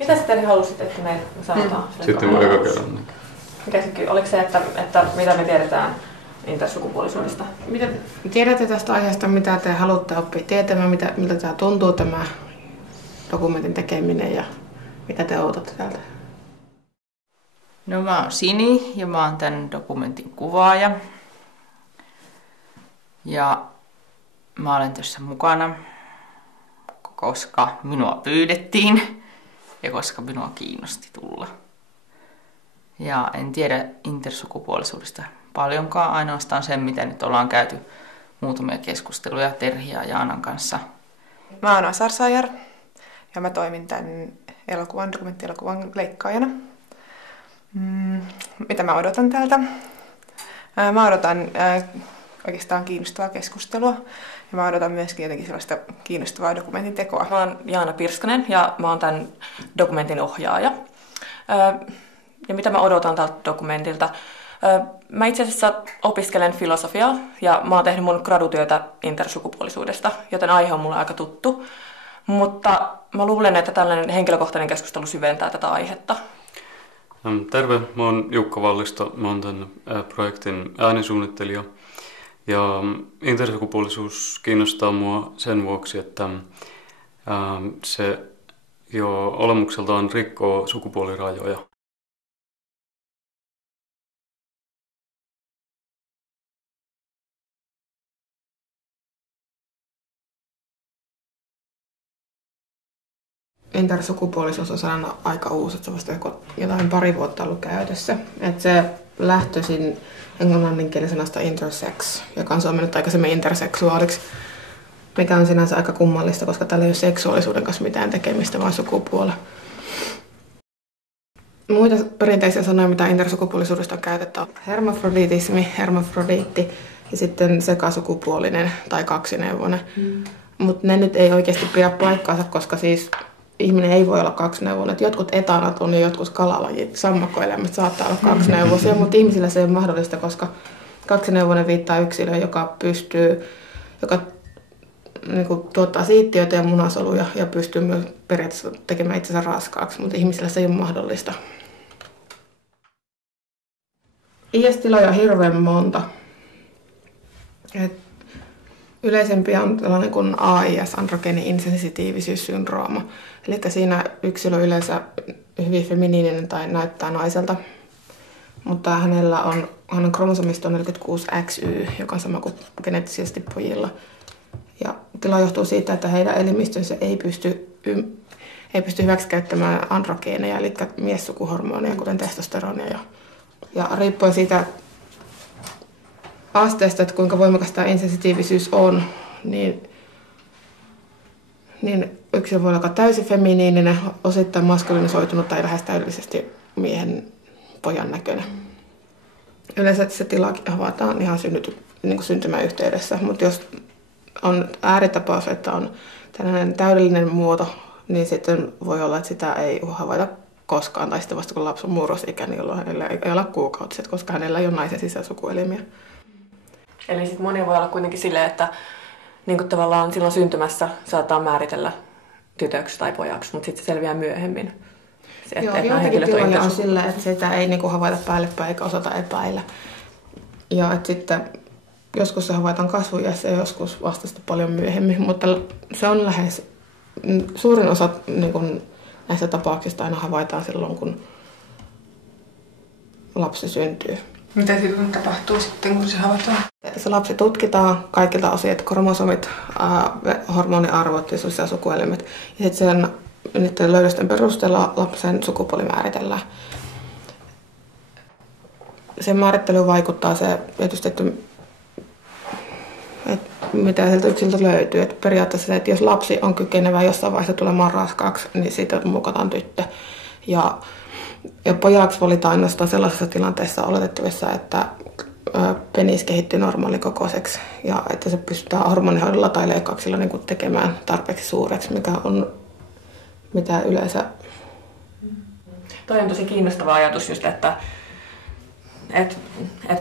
Mitä sä Terhi halusit, että me sanotaan? Sitten voi eka kerran. Oliko se, että mitä me tiedetään intersukupuolisuudesta? Mitä tiedätte tästä aiheesta, mitä te haluatte oppia tietämään, miltä tämä tuntuu tämä dokumentin tekeminen ja mitä te odotatte täältä? No mä oon Sini ja mä oon tämän dokumentin kuvaaja. Ja mä olen tässä mukana, koska minua pyydettiin ja koska minua kiinnosti tulla. Ja en tiedä intersukupuolisuudesta paljonkaan, ainoastaan sen, mitä nyt ollaan käyty muutamia keskusteluja Terhi ja Jaanan kanssa. Mä oon Asar Sajar ja mä toimin tämän dokumenttielokuvan leikkaajana. Mitä mä odotan täältä? Mä odotan oikeastaan kiinnostavaa keskustelua ja mä odotan myöskin jotenkin sellaista kiinnostavaa dokumentin tekoa. Mä oon Jaana Pirskanen ja mä oon tämän dokumentin ohjaaja. Ja mitä mä odotan tältä dokumentilta? Mä itse asiassa opiskelen filosofiaa ja mä oon tehnyt mun gradutyötä intersukupuolisuudesta, joten aihe on mulle aika tuttu. Mutta mä luulen, että tällainen henkilökohtainen keskustelu syventää tätä aihetta. Terve, mä oon Jukka Vallisto, mä oon tämän projektin äänisuunnittelija. Ja intersukupuolisuus kiinnostaa mua sen vuoksi, että se jo olemukseltaan rikkoo sukupuolirajoja. Intersukupuolisuus on sanana aika uusi, että se vasta jotain pari vuotta ollut käytössä. Että se lähtöisin englanninkielisen sanasta intersex, joka on suomennettu aikaisemmin interseksuaaliksi, mikä on sinänsä aika kummallista, koska tällä ei ole seksuaalisuuden kanssa mitään tekemistä, vaan sukupuolella. Muita perinteisiä sanoja, mitä intersukupuolisuudesta on käytetty, on hermafroditismi, hermafrodiitti ja sitten sekasukupuolinen tai kaksineuvoinen. Mutta ne nyt ei oikeasti pidä paikkaansa, koska siis ihminen ei voi olla kaksineuvoinen. Jotkut etanat on ja jotkut kalalajit, sammakkoeläimet saattaa olla kaksineuvoisia, mutta ihmisillä se ei ole mahdollista, koska kaksineuvoinen viittaa yksilöön, joka niin kuin, tuottaa siittiöitä ja munasoluja ja pystyy myös periaatteessa tekemään itsensä raskaaksi, mutta ihmisillä se ei ole mahdollista. IS-tiloja on hirveän monta. Yleisempiä on tällainen kuin AIS, androgeeni-insensitiivisyyssyndrooma. Eli siinä yksilö yleensä hyvin feminiininen tai näyttää naiselta, mutta hän on kromosomisto 46XY, joka on sama kuin geneettisesti pojilla. Ja tila johtuu siitä, että heidän elimistönsä ei pysty hyväksikäyttämään androgeeneja, eli miessukuhormoneja, kuten testosteronia. Ja riippuen siitä asteesta, että kuinka voimakas tämä insensitiivisyys on, niin yksilö voi olla täysin feminiininen, osittain maskulinisoitunut tai lähes täydellisesti pojan näköinen. Yleensä se tila havaitaan ihan syntymäyhteydessä, mutta jos on ääritapaus, että on tällainen täydellinen muoto, niin sitten voi olla, että sitä ei havaita koskaan, tai sitten vasta kun lapsi on murrosikäinen, jolloin hänellä ei ole kuukautiset, koska hänellä ei ole naisen sisäsukuelimiä. Eli sitten moni voi olla kuitenkin silleen, että niin tavallaan silloin syntymässä saattaa määritellä tytöksi tai pojaksi, mutta sitten se selviää myöhemmin. Joo, joitakin tilanne on sillä, että sitä ei havaita päälle päin eikä osata epäillä. Ja että sitten joskus se havaitaan kasvuiässä ja joskus vasta paljon myöhemmin, mutta se on lähes suurin osa näistä tapauksista aina havaitaan silloin, kun lapsi syntyy. Mitä sitten tapahtuu sitten, kun se havaitaan? Se lapsi tutkitaan kaikilta osin, että kromosomit, hormoniarvot ja sukuelimet. Ja sitten niiden löydösten perusteella lapsen sukupuoli määritellään. Sen määrittely vaikuttaa se tietysti, että mitä sieltä yksilöltä löytyy. Että periaatteessa se, että jos lapsi on kykenevä jossain vaiheessa tulemaan raskaaksi, niin siitä mukataan tyttö. Ja pojaksi valitaan ainoastaan sellaisessa tilanteessa oletettavissa, että penis kehittyy normaalikokoiseksi ja että se pystytään hormonihoidolla tai leikkauksilla tekemään tarpeeksi suureksi, mikä on mitä yleensä. Toi on tosi kiinnostava ajatus just, että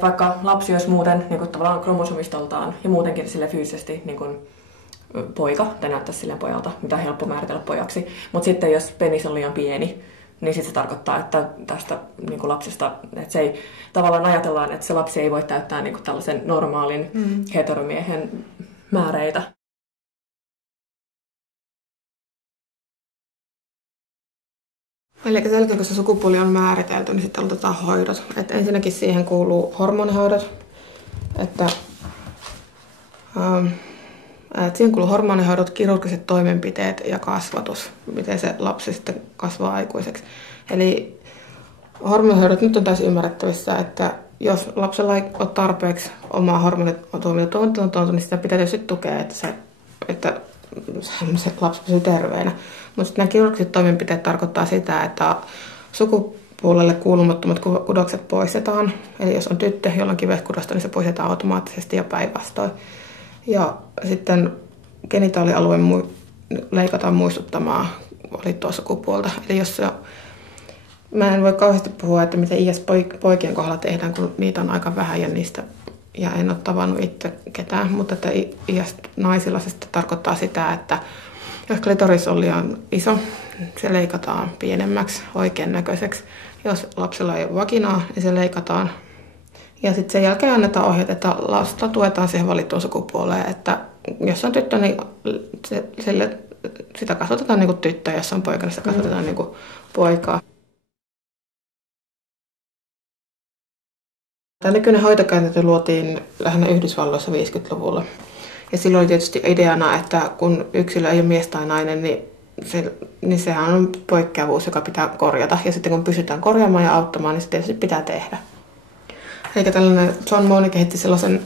vaikka lapsi olisi muuten tavallaan kromosomistoltaan ja muutenkin sille fyysisesti poika, tai näyttäisi silleen pojalta, mitä on helppo määritellä pojaksi. Mutta sitten jos penis on liian pieni, niin sitten se tarkoittaa, että tästä niin kuin lapsesta, että se ei tavallaan ajatellaan, että se lapsi ei voi täyttää niin kuin tällaisen normaalin heteromiehen määreitä. Eli sen jälkeen, kun se sukupuoli on määritelty, niin sitten aloitetaan hoidot. Et ensinnäkin siihen kuuluu hormonihoidot. Siihen kuuluu hormonihoidot, kirurgiset toimenpiteet ja kasvatus, miten se lapsi sitten kasvaa aikuiseksi. Eli hormonihoidot nyt on täysin ymmärrettävissä, että jos lapsella ei ole tarpeeksi omaa hormonituotantoa, niin sitä pitää tietysti tukea, että se lapsi pysyy terveenä. Mutta sitten nämä kirurgiset toimenpiteet tarkoittaa sitä, että sukupuolelle kuulumattomat kudokset poistetaan. Eli jos on tyttö, jolla on kivehkudosta, niin se poistetaan automaattisesti ja päinvastoin. Ja sitten genitaalialue leikataan muistuttamaan valittua sukupuolta. Eli jos se, mä en voi kauheasti puhua, että miten IS-poikien kohdalla tehdään, kun niitä on aika vähän ja en ole tavannut itse ketään. Mutta että IS-naisilla se sitten tarkoittaa sitä, että jos klitoris on liian iso, se leikataan pienemmäksi, oikean näköiseksi. Jos lapsella ei ole vaginaa, niin se leikataan. Ja sitten sen jälkeen annetaan ohjeet, että lasta tuetaan siihen valittuun sukupuoleen. Että jos on tyttö, niin sitä kasvatetaan niin kuin tyttö, jos on poika, niin sitä kasvatetaan niin kuin poikaa. Tämä nykyinen hoitokäytäntö luotiin lähinnä Yhdysvalloissa 50-luvulla. Ja silloin oli tietysti ideana, että kun yksilö ei ole mies tai nainen, niin sehän on poikkeavuus, joka pitää korjata. Ja sitten kun pystytään korjaamaan ja auttamaan, niin se tietysti pitää tehdä. Eli tällainen John Money kehitti sellaisen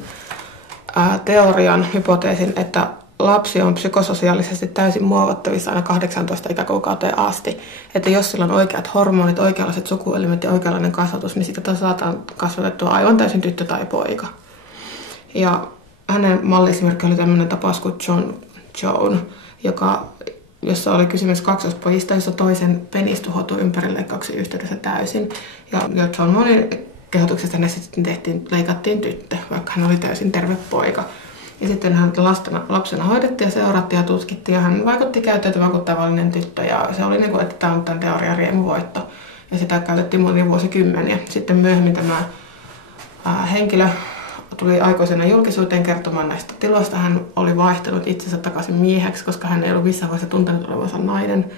teorian, hypoteesin, että lapsi on psykososiaalisesti täysin muovattavissa aina 18 ikäkuukauteen asti. Että jos sillä on oikeat hormonit, oikeanlaiset sukuelimet ja oikeanlainen kasvatus, niin sitä saadaan kasvatettua aivan täysin tyttö tai poika. Ja hänen malliesimerkki oli tämmöinen tapaus kuin Joan, jossa oli kysymys kaksospojista, jossa toisen penis tuhoutui ympärileikkauksen yhteydessä täysin. Ja John Moneyn kehotuksesta ne sitten leikattiin tyttö, vaikka hän oli täysin terve poika. Ja sitten hän lapsena hoidettiin ja seurattiin ja tutkittiin ja hän vaikutti käyttäytyvän kuin tavallinen tyttö. Ja se oli niin kuin, että tämä on tämän teorian riemuvoitto. Ja sitä käytettiin monia vuosikymmeniä. Sitten myöhemmin tämä henkilö tuli aikuisena julkisuuteen kertomaan näistä tiloista. Hän oli vaihtanut itsensä takaisin mieheksi, koska hän ei ollut missään vaiheessa tuntenut olevansa nainen.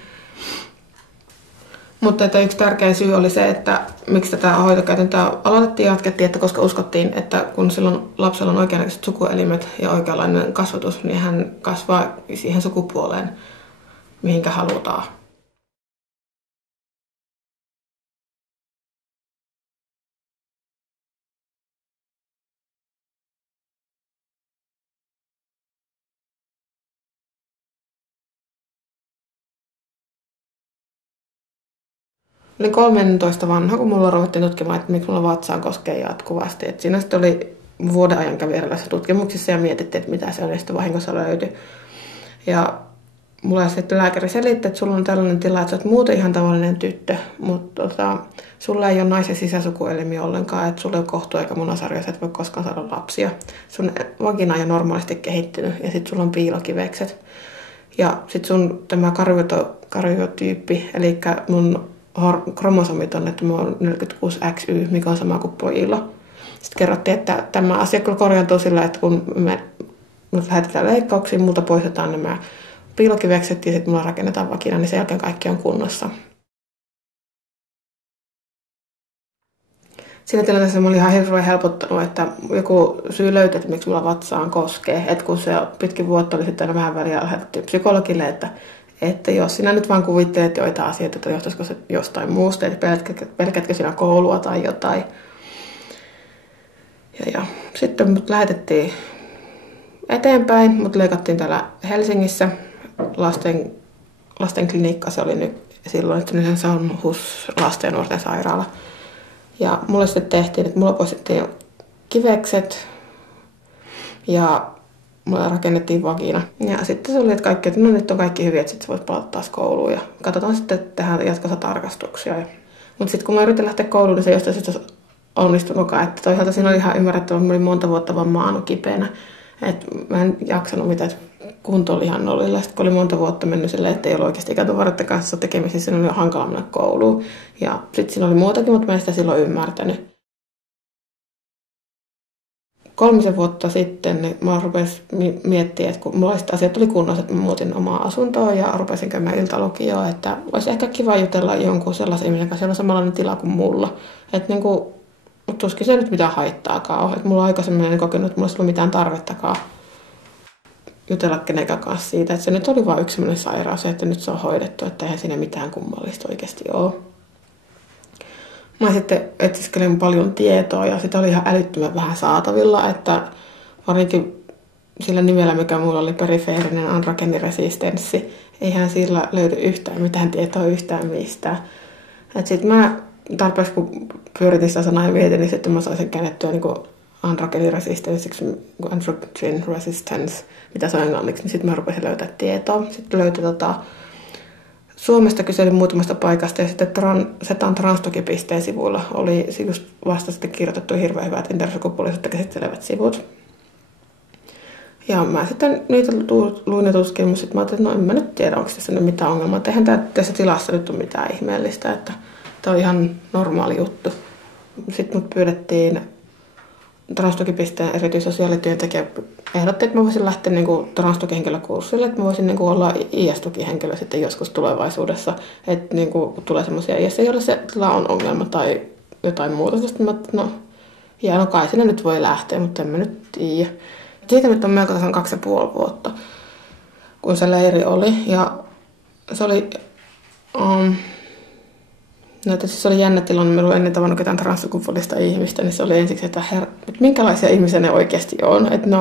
Mutta että yksi tärkeä syy oli se, että miksi tätä hoitokäytäntöä aloitettiin ja jatkettiin, että koska uskottiin, että kun silloin lapsella on oikeanlaiset sukuelimet ja oikeanlainen kasvatus, niin hän kasvaa siihen sukupuoleen, mihinkä halutaan. Olin 13 vanha, kun mulla ruvettiin tutkimaan, että miksi mulla vatsaan koskee jatkuvasti. Et siinä sitten oli vuoden ajan kävi erilaisissa tutkimuksissa ja mietittiin, että mitä se on, ja sitten vahingossa löytyi. Ja mulla sitten lääkäri selitti, että sulla on tällainen tila, että sä oot muuten ihan tavallinen tyttö, mutta sulla ei ole naisen sisäsukuelimiä ollenkaan, että sulla ei ole kohtu eikä munasarjoja, et voi koskaan saada lapsia. Sun vagina on jo normaalisti kehittynyt ja sitten sulla on piilokivekset. Ja sitten sun tämä karyotyyppi, eli mun kromosomit on, että mä oon 46XY, mikä on sama kuin pojilla. Sitten kerrottiin, että tämä asia kyllä korjaantuu sillä, että kun me lähetetään leikkauksiin, multa poistetaan nämä piilokivekset ja sitten mulla rakennetaan vagina, niin sen jälkeen kaikki on kunnossa. Siinä tilanteessa mä olin ihan hirveän helpottanut, että joku syy löytyi, että miksi mulla vatsaan koskee. Että kun se pitkin vuotta oli sitten aina vähän väliä lähetettiin psykologille, että jos sinä nyt vaan kuvittelet joitain asioita, että johtaisiko se jostain muusta, että pelkätkö sinä koulua tai jotain. Ja sitten mut lähetettiin eteenpäin, mut leikattiin täällä Helsingissä lasten klinikka, se oli nyt silloin, että se on HUS, lasten ja nuorten sairaala. Ja mulle sitten tehtiin, että mulla poistettiin kivekset ja mulla rakennettiin vagina. Ja sitten se oli, että kaikki, että no nyt on kaikki hyviä, että sitten voisi palata taas kouluun. Ja katsotaan sitten, että tehdään jatkossa tarkastuksia. Mutta sitten kun mä yritin lähteä kouluun, niin se ei jostain onnistunutkaan. Että toisaalta siinä oli ihan ymmärrettävä, että mä olin monta vuotta vaan maannut kipeänä. Mä en jaksanut mitään, kunto oli ihan nollilla. Sitten kun oli monta vuotta mennyt silleen, että ei ollut oikeasti ikätovereiden kanssa tekemisissä, niin oli hankala mennä kouluun. Ja sitten siinä oli muutakin, mutta mä en sitä silloin ymmärtänyt. 3 vuotta sitten niin mä rupesin miettimään, että kun mulla asiat tuli kunnossa, että mä muutin omaa asuntoa ja rupesin käymään iltalukioon, että olisi ehkä kiva jutella jonkun sellaisen ihmisen kanssa, jolla on samanlainen tila kuin mulla. Että niin kuin, tuskin se nyt mitään haittaakaan ole. Että mulla on aikaisemmin kokenut, että mulla ei ollut mitään tarvettakaan jutella kenenkään kanssa siitä, että se nyt oli vain yksi sellainen sairaus, että nyt se on hoidettu, että eihän siinä mitään kummallista oikeasti ole. Mä sitten etsiskelin paljon tietoa ja sitä oli ihan älyttömän vähän saatavilla, että varsinkin sillä nimellä, mikä mulla oli perifeerinen androgeeniresistenssi, eihän sillä löydy yhtään mitään tietoa yhtään mistään. Sitten mä tarpeeksi kun pyöritin sitä sanaa ja mietin, niin sitten mä sain sen käännettyä niin androgeeniresistensiksi, androgen resistance, mitä se on englanniksi, niin sitten mä rupesin löytää tietoa. Sitten löytyi Suomesta kyselin muutamasta paikasta ja sitten Setan transtuki.pisteen sivuilla oli just vasta sitten kirjoitettu hirveän hyvät intersukupuolisuutta käsittelevät sivut. Ja mä sitten niitä luin ja tuskin, mutta sitten mä ajattelin, että no en mä nyt tiedä, onko tässä nyt mitään ongelmaa. Eihän tässä tilassa nyt ole mitään ihmeellistä, että tämä on ihan normaali juttu. Sitten mut pyydettiin transtuki.pisteen erityissosiaalityöntekijä ehdotti, että mä voisin lähteä transtukihenkilökurssille, että mä voisin olla IS-tukihenkilö sitten joskus tulevaisuudessa, että tulee semmoisia IS, joilla sillä on ongelma tai jotain muuta. Sitten mä, no kai sinne nyt voi lähteä, mutta en mä nyt tiedä. Siitä nyt on melko tasan 2,5 vuotta, kun se leiri oli, ja se oli se oli jännä tilanne. Mä en ennen tavannut ketään transsukupuolista ihmistä, niin se oli ensiksi, että minkälaisia ihmisiä ne oikeasti on. Että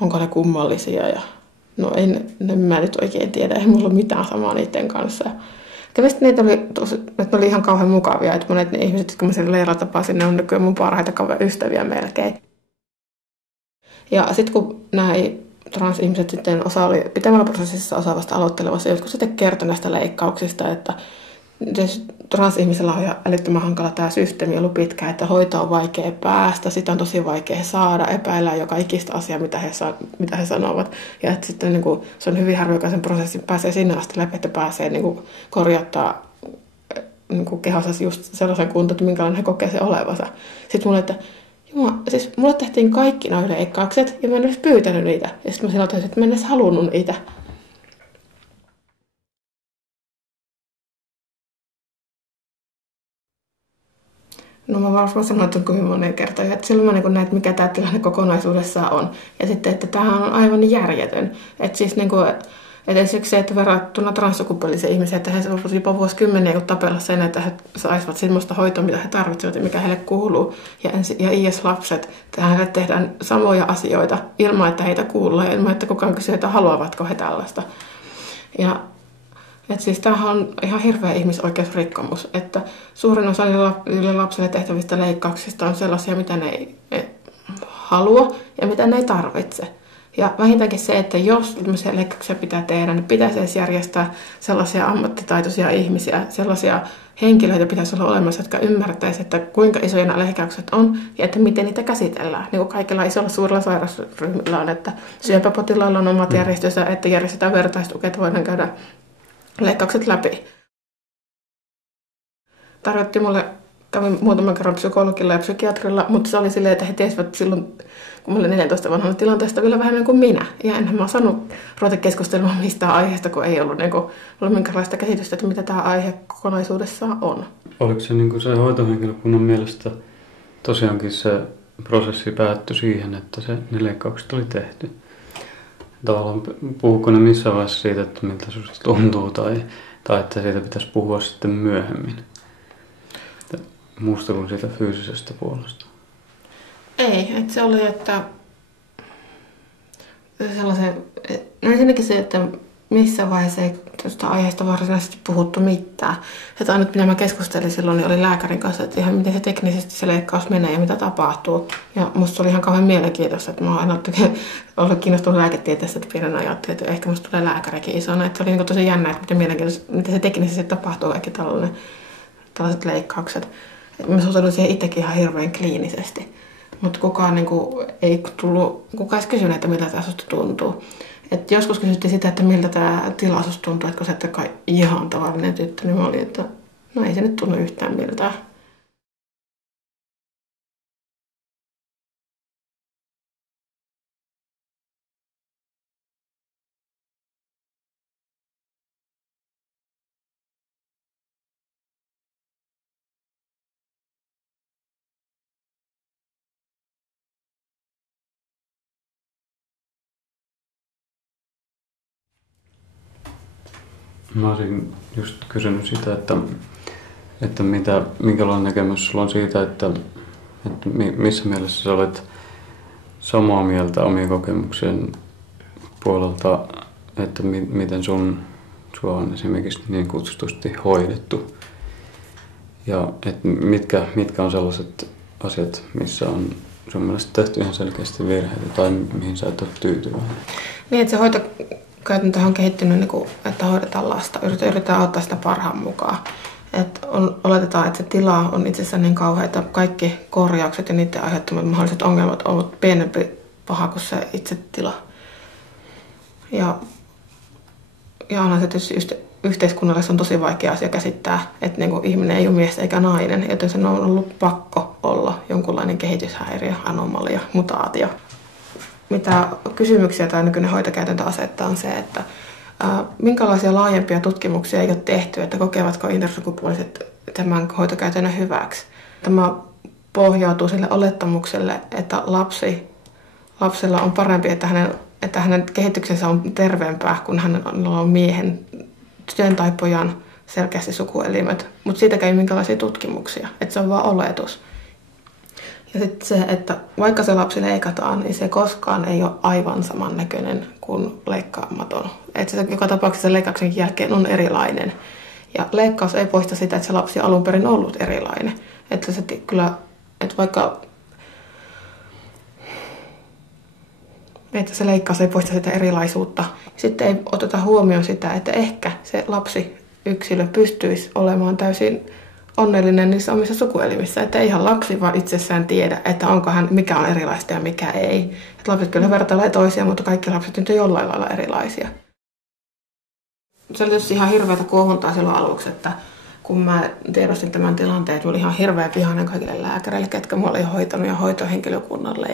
onko ne kummallisia. Ja, mä nyt oikein tiedä. Ei mulla ole mitään samaa niiden kanssa. Ja niitä oli ihan kauhean mukavia. Että monet ne ihmiset, kun mä siellä leirillä tapasin, ne on nykyään mun parhaita ystäviä melkein. Ja sitten kun nämä transihmiset sitten osa oli pitämällä prosessissa osaavasta aloittelevassa, jotkut sitten kertoi näistä leikkauksista, että transihmisellä on älyttömän hankala tämä systeemi ollut pitkä, että hoito on vaikea päästä, sitä on tosi vaikea saada, epäillään joka ikistä asiaa, mitä he sanovat. Ja että sitten se on hyvin harvoin sen prosessin pääsee sinne asti läpi, että pääsee korjattaa kehossa just sellaisen kuntoon, että minkälainen he kokee se olevansa. Sitten mulle, että mulle tehtiin kaikki nuo leikkaukset ja mä en edes pyytänyt niitä. Ja sitten mä silloin totesin, että mä en edes halunnut niitä. No mä varmaan sanoin hyvin monen kertaan, että silloin mä näen, että mikä tämä tilanne kokonaisuudessaan on. Ja sitten, että tämähän on aivan järjetön. Että siis että esimerkiksi se, että verrattuna transsukupuolisiin ihmisiin, että he voisivat jopa vuosikymmeniä tapella sen, että he saisivat sellaista hoitoa, mitä he tarvitsevat ja mikä heille kuuluu. Ja IS-lapset, heille tehdään samoja asioita ilman, että heitä kuullaan ja ilman, että kukaan kysyy, että haluavatko he tällaista. Ja että siis tämähän on ihan hirveä ihmisoikeusrikkomus, että suurin osa lapsille tehtävistä leikkauksista on sellaisia, mitä ne ei halua ja mitä ne ei tarvitse. Ja vähintäänkin se, että jos tämmöisiä leikkauksia pitää tehdä, niin pitäisi edes järjestää sellaisia ammattitaitoisia ihmisiä, sellaisia henkilöitä pitäisi olla olemassa, jotka ymmärtäisivät, että kuinka isoja nämä leikkaukset on ja että miten niitä käsitellään. Niin kuin kaikilla isolla suurilla sairausryhmillä on, että syöpäpotilailla on omat järjestönsä, että järjestetään vertaistuket, voidaan käydä leikkaukset läpi. Tarjottiin mulle, kävin muutaman kerran psykologilla ja psykiatrilla, mutta se oli silleen, että he tiesivät silloin, kun mä olin 14 vanhalla tilanteesta vielä vähemmän kuin minä. Ja enhän mä saanut ruveta keskustelemaan mistään aiheesta, kun ei ollut minkälaista käsitystä, että mitä tämä aihe kokonaisuudessaan on. Oliko se hoitohenkilökunnan mielestä tosiaankin se prosessi päättyi siihen, että ne leikkaukset oli tehty? Tavallaan puhuuko ne missään vaiheessa siitä, että miltä susta tuntuu tai että siitä pitäisi puhua sitten myöhemmin? Muusta kuin siitä fyysisestä puolesta? Ei, että se oli, että ensinnäkin se, että missä vaiheessa ei tuosta aiheesta varsinaisesti puhuttu mitään. Että ainut mitä mä keskustelin silloin, niin oli lääkärin kanssa, että ihan miten se teknisesti se leikkaus menee ja mitä tapahtuu. Ja musta oli ihan kauhean mielenkiintoista, että mä oon aina ollut kiinnostunut lääketieteestä, että pienen ajattelin, että ehkä musta tulee lääkärikin isona. Että se oli tosi jännä, että miten se teknisesti tapahtuu kaikki tällaiset leikkaukset. Mä suhtaudun siihen itsekin ihan hirveän kliinisesti. Mutta kukaan ei tullut, kukaan edes kysynyt, että miltä tämä susta tuntuu. Et joskus kysyttiin sitä, että miltä tämä tila susta tuntuu, että kun sä et ole ihan tavallinen tyttö, niin mä olin, että no ei se nyt tunnu yhtään miltään. Mä olisin just kysynyt sitä, että minkälainen näkemys sulla on siitä, että missä mielessä sä olet samaa mieltä omien kokemuksien puolelta, että miten sua on esimerkiksi niin kutsutusti hoidettu. Ja että mitkä on sellaiset asiat, missä on sun mielestä tehty ihan selkeästi virheitä tai mihin sä et ole tyytyväinen. Niin, että se hoitokäytäntö on kehittynyt, että hoidetaan lasta. Yritetään auttaa sitä parhaan mukaan. Oletetaan, että se tila on itsessään niin kauhea, että kaikki korjaukset ja niiden aiheuttamat mahdolliset ongelmat ovat pienempi paha kuin se itse tila. Ja onhan se tietysti yhteiskunnalle se on tosi vaikea asia käsittää, että ihminen ei ole mies eikä nainen, joten sen on ollut pakko olla jonkunlainen kehityshäiriö, anomalia, mutaatio. Mitä kysymyksiä tämä nykyinen hoitokäytäntö asettaa on se, että minkälaisia laajempia tutkimuksia ei ole tehty, että kokevatko intersukupuoliset tämän hoitokäytännön hyväksi. Tämä pohjautuu sille olettamukselle, että lapsella on parempi, että hänen kehityksensä on terveempää, kun hänellä on miehen, tytön tai pojan selkeästi sukuelimet. Mutta siitäkään ei minkälaisia tutkimuksia, että se on vain oletus. Ja sitten se, että vaikka se lapsi leikataan, niin se koskaan ei ole aivan samannäköinen kuin leikkaamaton. Että se joka tapauksessa leikkauksen jälkeen on erilainen. Ja leikkaus ei poista sitä, että se lapsi on alun perin ollut erilainen. Että se kyllä, että vaikka että se leikkaus ei poista sitä erilaisuutta. Sitten ei oteta huomioon sitä, että ehkä se lapsi-yksilö pystyisi olemaan täysin onnellinen niissä omissa sukuelimissä. Että eihän lapsi vaan itsessään tiedä, että mikä on erilaista ja mikä ei. Että lapset kyllä vertailee toisiaan, mutta kaikki lapset nyt on jollain lailla erilaisia. Se oli tietysti ihan hirveätä kuohuntaa silloin aluksi, että kun mä tiedostin tämän tilanteen, että mä olin ihan hirveä vihainen kaikille lääkäreille, ketkä mä olin hoitanut ja hoitohenkilökunnalle.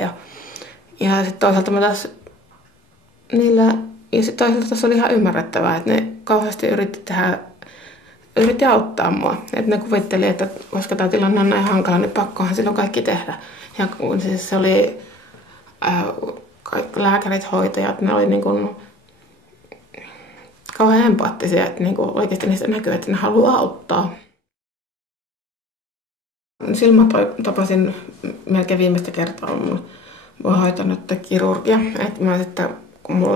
Ja sitten toisaalta mä taas toisaalta tässä oli ihan ymmärrettävää, että ne kauheasti yritti auttaa mua. Että ne kuvitteli, että koska tämä tilanne on näin hankala, niin pakkohan silloin kaikki tehdä. Ja kun siis se oli lääkärit, hoitajat, ne oli kauhean empaattisia, että oikeasti niistä näkyy, että ne haluaa auttaa. Silloin mä tapasin melkein viimeistä kertaa mä oon hoitanut kirurgia.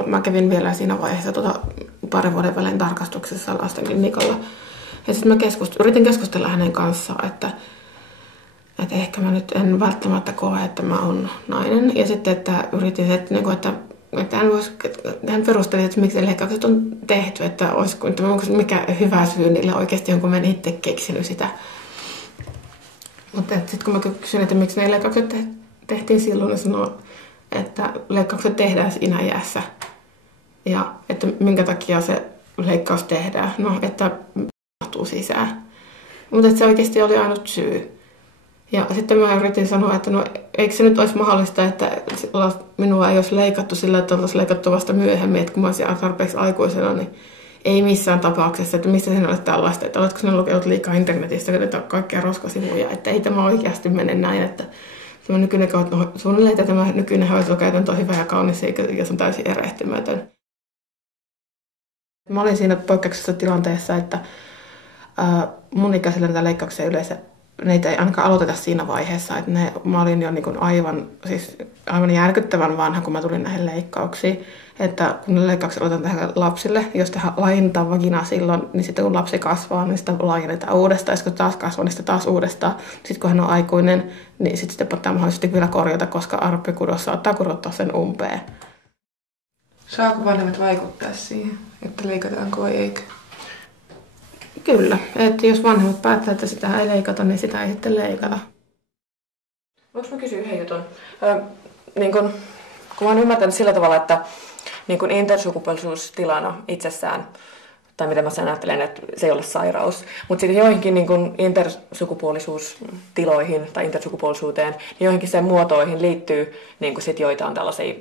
Mä kävin vielä siinä vaiheessa parin vuoden välein tarkastuksessa lastenklinikalla. Ja sitten mä yritin keskustella hänen kanssaan, että ehkä mä nyt en välttämättä koe, että mä oon nainen. Ja sitten, että yritin, että hän perusteli, että miksi leikkaukset on tehty, että onko mikä hyvä syy niille oikeasti, onko mä itse keksinyt sitä. Mutta sitten kun mä kysyin, että miksi ne leikkaukset tehtiin silloin, niin sanoi, että leikkaukset tehdään siinä iässä. Ja että minkä takia se leikkaus tehdään. No, että mahtuu sisään. Mutta se oikeasti oli ainut syy. Ja sitten mä yritin sanoa, että no eikö se nyt olisi mahdollista, että minua ei olisi leikattu sillä, että oltaisiin leikattu vasta myöhemmin, että kun mä olisin tarpeeksi aikuisena, niin ei missään tapauksessa, että missä siinä olisi tällaista, että oletko sinä lukenut liikaa internetistä, että on kaikkia roskasivuja, että ei tämä oikeasti mene näin, että suunnilleen tämä nykyinen hoitokäytäntö on hyvä ja kaunis, ja se on täysin erehtymätön. Mä olin siinä poikkeuksessa tilanteessa, että mun ikäisillä näitä leikkauksia yleensä, neitä ei ainakaan aloiteta siinä vaiheessa, että mä olin jo aivan järkyttävän vanha, kun mä tulin näihin leikkauksiin. Että kun ne leikkaukset aloitetaan tähän lapsille, jos tehdään laajennetaan vaginaa silloin, niin sitten kun lapsi kasvaa, niin sitä laajennetaan uudestaan. Ja sitten kun taas kasvaa, niin sitä taas uudestaan. Sitten kun hän on aikuinen, niin sitten pitää mahdollisesti vielä korjata, koska arppikudos saattaa kurottaa sen umpeen. Saako vanhemmat vaikuttaa siihen, että leikataanko vai eikö? Kyllä. Että jos vanhemmat päättää, että sitä ei leikata, niin sitä ei sitten leikata. Voinko mä kysyä yhden jutun? Niin kun mä oon ymmärtänyt sillä tavalla, että niin intersukupuolisuus tilana itsessään, tai miten mä sen ajattelen, että se ei ole sairaus, mutta sitten joihinkin niin intersukupuolisuustiloihin tai intersukupuolisuuteen, niin joihinkin sen muotoihin liittyy niin sit joitain tällaisia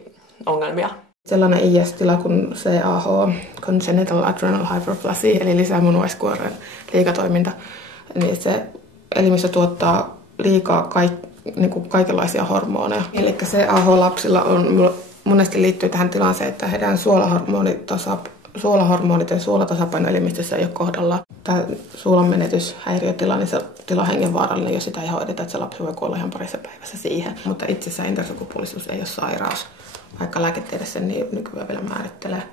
ongelmia. Sellainen IS-tila kuin CAH, Congenital Adrenal Hyperplasia, eli lisämunuaiskuoren liikatoiminta, niin se elimistö tuottaa liikaa kaikenlaisia hormoneja. Eli CAH-lapsilla on monesti liittyy tähän tilaan se, että heidän suolahormonit ja suolatasapaino elimistössä ei ole kohdalla. Tämä suolan menetyshäiriötila, niin se tila on hengenvaarallinen, jos sitä ei hoideta, että se lapsi voi kuolla ihan parissa päivässä siihen. Mutta itsessään intersukupuolisuus ei ole sairaus, vaikka lääketiede sen niin nykyään vielä määrittelee.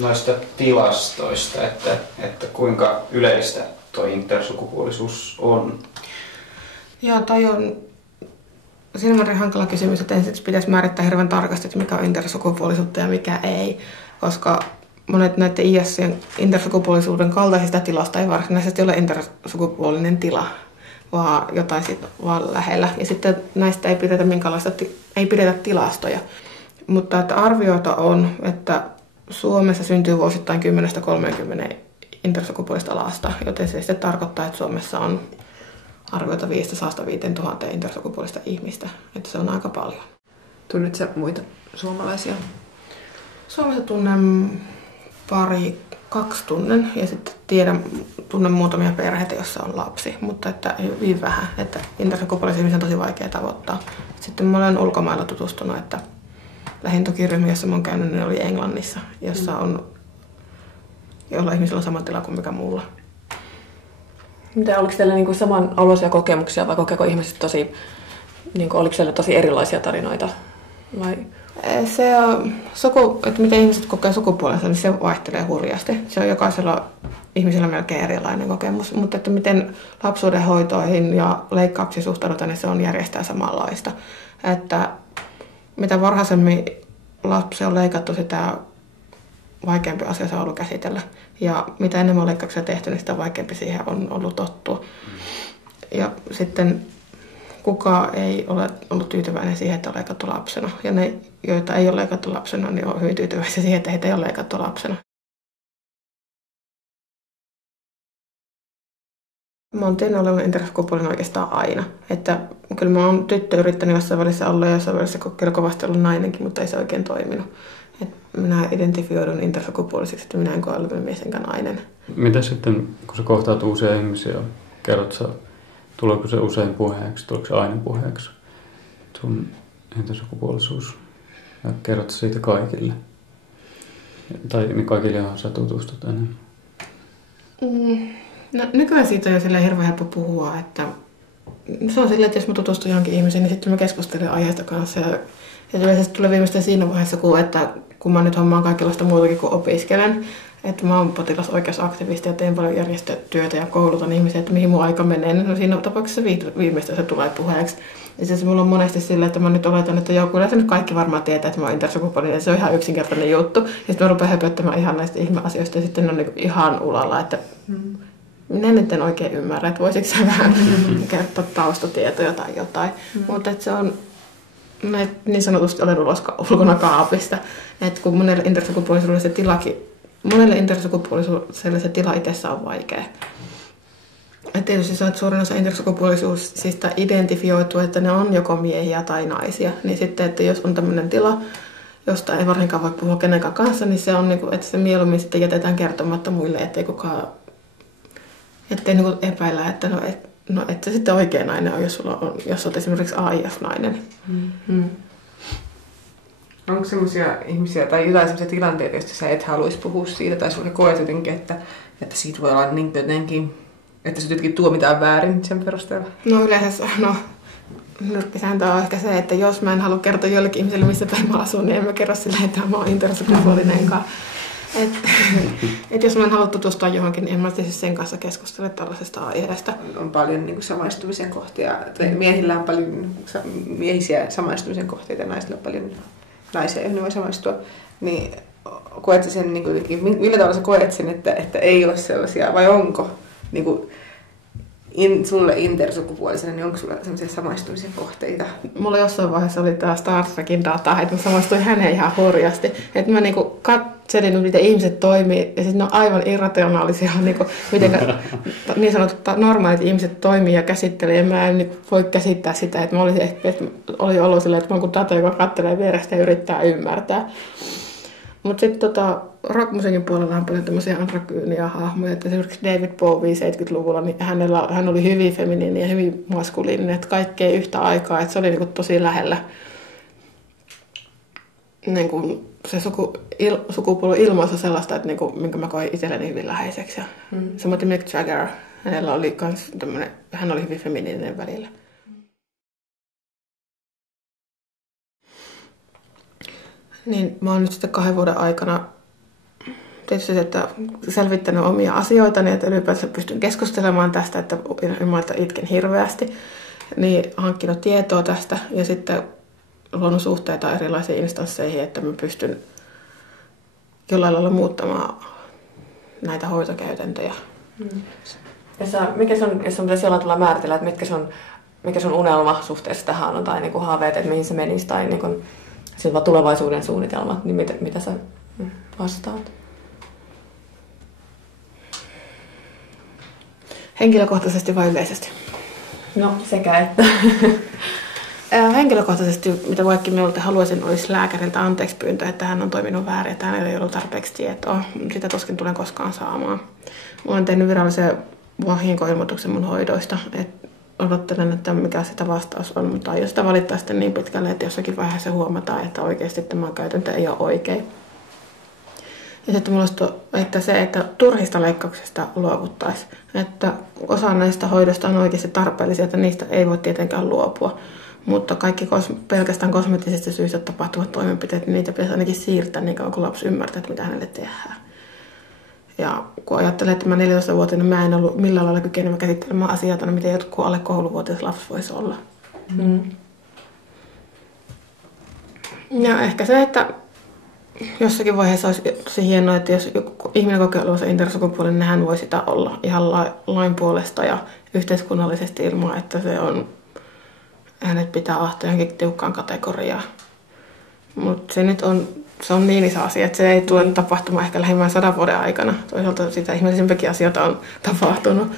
Noista tilastoista, että kuinka yleistä tuo intersukupuolisuus on? Joo, toi on siinä määrin hankala kysymys, että ensin pitäisi määrittää hirveän tarkasti, että mikä on intersukupuolisuutta ja mikä ei, koska monet näiden IS:ien intersukupuolisuuden kaltaisista tilasta ei varsinaisesti ole intersukupuolinen tila, vaan jotain sit vaan lähellä. Ja sitten näistä ei pidetä tilastoja. Mutta että arvioita on, että Suomessa syntyy vuosittain 10-30 intersukupuolista lasta, joten se sitten tarkoittaa, että Suomessa on arvioita 500-5 000 intersukupuolista ihmistä, että se on aika paljon. Tunnetko sä muita suomalaisia? Suomessa tunnen kaksi tunnen ja sitten tunnen muutamia perheitä, joissa on lapsi, mutta että hyvin vähän, että intersukupuolisia ihmisiä on tosi vaikea tavoittaa. Sitten mä olen ulkomailla tutustunut, että lähin toki ryhmä, jossa mä oon käynyt, niin oli Englannissa, jolla ihmisillä on sama tila kuin mikä mulla. Mitä, oliko teillä niin samanoloisia kokemuksia vai kokeeko ihmiset oliko siellä tosi erilaisia tarinoita? Vai? Se on, että miten ihmiset kokee sukupuolensa, niin se vaihtelee hurjasti. Se on jokaisella ihmisellä melkein erilainen kokemus, mutta että miten lapsuuden hoitoihin ja leikkauksiin suhtaudutaan, niin se on järjestää samanlaista. Että mitä varhaisemmin lapsi on leikattu, sitä vaikeampi asia se on ollut käsitellä. Ja mitä enemmän leikkauksia tehty, niin sitä vaikeampi siihen on ollut tottua. Ja sitten kukaan ei ole ollut tyytyväinen siihen, että on leikattu lapsena. Ja ne, joita ei ole leikattu lapsena, niin on hyvin tyytyväisiä siihen, että heitä ei ole leikattu lapsena. Mä oon tiennyt olevan intersukupuolinen oikeastaan aina. Että kyllä mä oon tyttö yrittänyt jossain välissä olla ja jossain välissä kokeilla kovasti ollut nainenkin, mutta ei se oikein toiminut. Minä identifioidun intersukupuoliseksi, että minä en koe olevan mies enkä nainen. Mitä sitten, kun sä kohtaat uusia ihmisiä, kerrot sä, tuleeko se usein puheeksi, tuleeko se aina puheeksi, sun intersukupuolisuus, ja kerrot sä siitä kaikille? Tai niin kaikille, johon sä tutustut enemmän? No, nykyään siitä on jo hirveän helppo puhua, että se on silleen, että jos mä tutustun johonkin ihmiseen, niin sitten mä keskustelen aiheesta kanssa. Ja yleensä tulee viimeistään siinä vaiheessa, kun mä nyt hommaan kaikenlaista muutakin kuin opiskelen. Että mä oon potilasoikeusaktivisti ja teen paljon järjestötyötä ja koulutan ihmisiä, että mihin mun aika menee. No siinä tapauksessa viimeistään se tulee puheeksi. Ja siis mulla on monesti sillä, että mä nyt oletan, että joku yleensä nyt kaikki varmaan tietää, että mä oon intersukupuolinen. Se on ihan yksinkertainen juttu. Ja sitten mä rupean höpöttämään ihan näistä ihmeasioista ja sitten ne on niin ihan ulalla, että minä nyt en oikein ymmärrä, että voisiko se vähän kertoa taustatietoja tai jotain. Mutta se on niin sanotusti olen ulkona kaapista. Että kun monelle intersukupuolisuudelle se tila itsessään on vaikea. Et tietysti se, että suurin osa intersukupuolisuuksista identifioituu, että ne on joko miehiä tai naisia. Niin sitten, että jos on tämmöinen tila, josta ei varsinkaan voi puhua kenenkään kanssa, niin se on, että se mieluummin sitten jätetään kertomatta muille, ettei kukaan epäillä, että että se sitten oikea nainen on, jos olet esimerkiksi AIF-nainen. Onko sellaisia ihmisiä tai jotain sellaisia tilanteita, joista sä et haluaisi puhua siitä, tai sulle koet jotenkin, että siitä voi olla niin jotenkin, että se jotenkin tuomitaan väärin sen perusteella? No yleensä, nyrkkisääntö on ehkä se, että jos mä en halua kertoa jollekin ihmiselle, missä päin mä asun, niin en mä kerro sillä, että mä oon intersukupuolinenkaan. Jos mä en halua tutustua johonkin, niin en mä tietysti sen kanssa keskustele tällaisesta aiheesta. On paljon niin kuin samaistumisen kohtia. Miehillä on paljon miehisiä samaistumisen kohteita ja naisilla on paljon naisia, joihin voi samaistua. Niin koet sen, niin kuin, millä tavalla sä koet sen, että ei ole sellaisia, vai onko niin kuin, sulle intersukupuolisena, niin onko sulla sellaisia samaistumisen kohteita? Mulla jossain vaiheessa oli tämä Star Trekin data, että mä samastuin häneen ihan hurjasti. Että mä niinku katselin, miten ihmiset toimii, ja sitten ne on aivan irrationaalisia, niinku, miten niin sanotut normaalit ihmiset toimii ja käsittelee, ja mä en voi käsittää sitä, että mä olisin ehkä, että oli ollut silleen, että mä oon kuin tata, joka katselee vierestä ja yrittää ymmärtää. Mutta sitten rockmusiikin puolella on paljon tämmöisiä androgyynia hahmoja, että esimerkiksi David Bowie 70-luvulla, niin hän oli hyvin feminiini ja hyvin maskuliininen, että kaikkea yhtä aikaa, että se oli niinku tosi lähellä niinku se sukupuolen ilmaisu sellaista, että niinku, minkä mä koin itselleni hyvin läheiseksi. Samoin Mick Jagger, hän oli hyvin feminiininen välillä. Niin mä oon nyt sitten 2 vuoden aikana tietysti, että selvittänyt omia asioitani, että ylipäätään pystyn keskustelemaan tästä, että ilman, että itken hirveästi, niin hankkinut tietoa tästä ja sitten luonut suhteita erilaisiin instansseihin, että mä pystyn jollain lailla muuttamaan näitä hoitokäytäntöjä. Mikä sun, jos sun pitäisi jollain tavalla määritellä, että mikä sun unelma suhteessa tähän on, tai niin kuin haaveet, että mihin se menisi, tai niin kuin tulevaisuuden suunnitelmat, niin mitä sä vastaat? Henkilökohtaisesti vai yleisesti? No, sekä että. Henkilökohtaisesti, mitä vaikka minulta haluaisin, olisi lääkäriltä anteeksi pyyntö, että hän on toiminut väärin, että hänellä ei ollut tarpeeksi tietoa. Sitä tuskin tulen koskaan saamaan. Olen tehnyt virallisen vahinkoilmoituksen mun hoidoista. Odottelen, että mikä sitä vastaus on, mutta aion sitä valittaa sitten niin pitkälle, että jossakin vaiheessa huomataan, että oikeasti tämä käytäntö ei ole oikein. Ja sitten minulla olisi se, että turhista leikkauksista luovuttaisiin. Että osa näistä hoidoista on oikeasti tarpeellisia, että niistä ei voi tietenkään luopua. Mutta kaikki pelkästään kosmeettisista syistä tapahtuvat toimenpiteet, niin niitä pitäisi ainakin siirtää niin kauan, kun lapsi ymmärtää, että mitä hänelle tehdään. Ja kun ajattelee, että mä 14-vuotiaana mä en ollut millään lailla kykenevä käsittelemään asioita, niin miten jotkut alle kouluvuotias lapsi voisi olla. Ja ehkä se, että jossakin vaiheessa olisi tosi hienoa, että jos ihminen kokee olevansa intersukupuolinen, niin hän voi sitä olla ihan lain puolesta ja yhteiskunnallisesti ilman, että hänet pitää ahtaa johonkin tiukkaan kategoriaan. Mutta se on niin iso asia, että se ei tule tapahtumaan ehkä lähimmän 100 vuoden aikana. Toisaalta sitä ihmeellisempiäkin asioita on tapahtunut.